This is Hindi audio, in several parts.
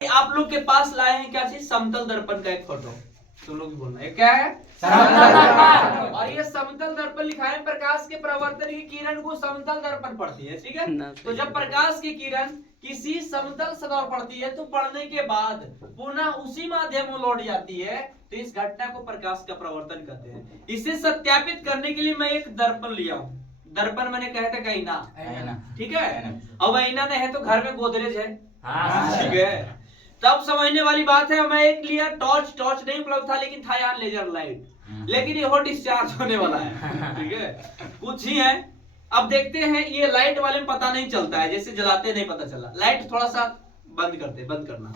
आप लोग के पास लाए हैं क्या चीज, समतल दर्पण का एक फोटो। तुम लोग भी बोलना है क्या है, समतल दर्पण। और ये समतल दर्पण लिखा है, प्रकाश के परावर्तन की किरण को समतल दर्पण पड़ती है, ठीक है। तो जब प्रकाश की किरण किसी समतल सतह पर पड़ती है तो पड़ने के बाद पुनः उसी माध्यम में लौट जाती है, तो इस घटना को प्रकाश का परावर्तन कहते हैं। इसे सत्यापित करने के लिए मैं एक दर्पण लिया हूँ। दर्पन मैंने कहे थे आईना, ठीक है। अब आईना नहीं है तो घर में गोदरेज है, ठीक है। तब समझने वाली बात है, मैं एक लिया टॉर्च नहीं उपलब्ध था, लेकिन था यहाँ लेजर लाइट, लेकिन ये हो डिस्चार्ज होने वाला है, ठीक है। कुछ ही है। अब देखते हैं, ये लाइट वाले में पता नहीं चलता है, जैसे जलाते नहीं पता चला। लाइट थोड़ा सा बंद करना।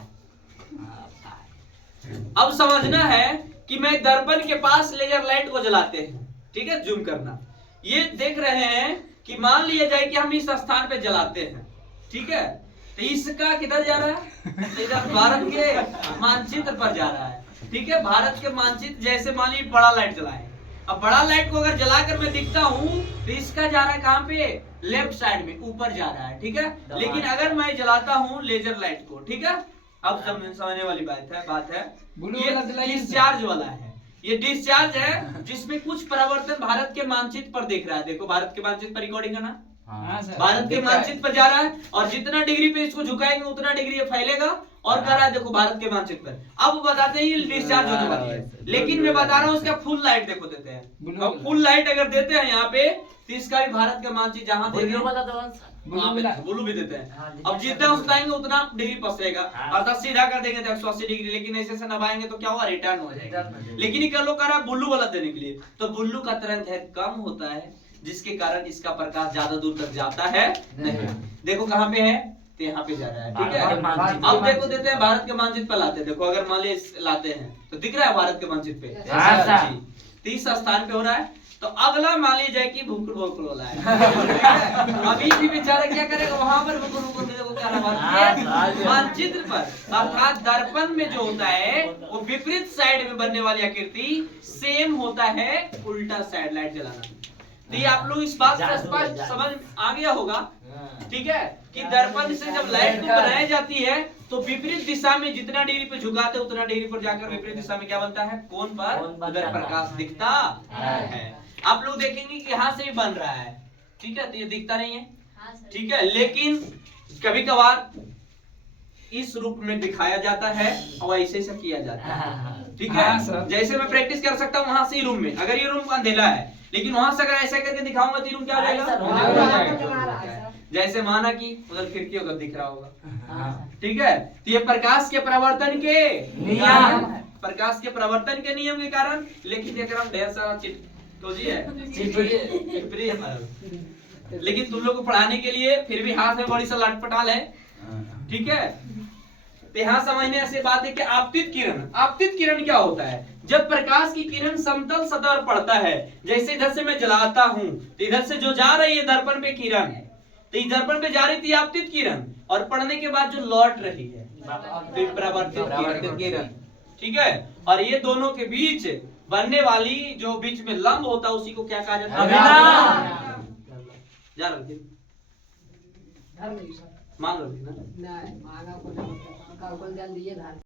अब समझना है कि मैं दर्पण के पास लेजर लाइट को जलाते हैं, ठीक है। जूम करना, ये देख रहे हैं कि मान लिया जाए कि हम इस स्थान पे जलाते हैं, ठीक है। तो इसका किधर जा रहा है, तो इधर भारत के मानचित्र पर जा रहा है, ठीक है। भारत के मानचित्र, जैसे मान लीजिए बड़ा लाइट जलाए, अब बड़ा लाइट को अगर जलाकर मैं दिखता हूँ तो इसका जा रहा है कहाँ पे, लेफ्ट साइड में, ऊपर जा रहा है, ठीक है। लेकिन अगर मैं जलाता हूँ लेजर लाइट को, ठीक है, अब समझने वाली बात है, ये डिस्चार्ज वाला है, ये डिस्चार्ज है जिसमें कुछ परावर्तन भारत के मानचित्र पर देख रहा है। देखो भारत के मानचित्र पर रिकॉर्डिंग है ना, भारत के मानचित्र पर जा रहा है, और जितना डिग्री पे इसको झुकाएंगे उतना डिग्री ये फैलेगा, और कर रहा है देखो भारत के मानचित्र पर। अब बताते हैं ये डिस्चार्ज होने वाली है, लेकिन मैं बता रहा हूँ इसका फुल लाइट देखो देते हैं। अब फुल लाइट अगर देते हैं यहाँ पे, तो इसका भी भारत का मानचित्र जहाँ ब्लू भी देते हैं। अब जितना उठाएंगे उतना डिग्री पसरेगा, अर्थात सीधा कर देंगे तो 180 डिग्री, लेकिन ऐसे से नभाएंगे तो क्या हुआ, रिटर्न हो जाएगा। लेकिन ये लोग कर रहा है ब्लू वाला देने के लिए, तो ब्लू का तरंग कम होता है, जिसके कारण इसका प्रकाश ज्यादा दूर तक जाता है नहीं। देखो कहाँ पे है, तो यहाँ पे जा रहा है, ठीक है। अब देखो देते हैं भारत के मानचित्र पे लाते हैं। देखो अगर मान लीजिए लाते हैं तो दिख रहा है भारत के मानचित्र पे 30 स्थान पे हो रहा है। तो अगला मान लीजिए जाए कि भूकुल वाला है, अभी भी बेचारा क्या करेगा, वहां पर भूकुल देखो क्या है मानचित्र पर, अर्थात दर्पण में जो होता है वो विपरीत साइड में बनने वाली आकृति सेम होता है उल्टा साइड लाइट जलाना। तो ये आप लोग इस बात से स्पष्ट समझ आ गया होगा, ठीक है, कि दर्पण से जब लाइट को बनाई जाती है तो विपरीत दिशा में जितना डिग्री पे झुकाते उतना डिग्री पर जाकर विपरीत दिशा में क्या बनता है, कोण पर उधर प्रकाश दिखता है। आप लोग देखेंगे कि यहाँ से भी बन रहा है, ठीक है, तो ये दिखता नहीं है, ठीक है। लेकिन कभी कभार इस रूप में दिखाया जाता है और ऐसे से किया जाता है, ठीक है। जैसे मैं प्रैक्टिस कर सकता हूँ वहां से रूम में, अगर ये रूम अंधेरा है, लेकिन वहां से अगर ऐसा करके दिखाऊंगा तो रूम क्या हो जाएगा, जैसे माना कि उधर खिड़की उधर दिख रहा होगा, ठीक है। तो ये प्रकाश के परावर्तन के नियम, प्रकाश के परावर्तन के नियम के कारण, लेकिन ढेर सारा तो जी है लेकिन तुम लोग को पढ़ाने के लिए फिर भी हाथ में बड़ी सा लटपटाल है, ठीक है। तो यहाँ समझने ऐसी बात है कि आपतित किरण क्या होता है, जब प्रकाश की किरण समतल सतह पर पड़ता है, जैसे इधर से मैं जलाता हूँ तो इधर से जो जा रही है दर्पण पे किरण, तो इस दर्पण पे जा रही थी आपतित किरण, और पड़ने के बाद जो लौट रही है परावर्तित किरण, ठीक है। और ये दोनों के बीच बनने वाली जो बीच में लंब होता है उसी को क्या कहा जाता है, मान लो ना।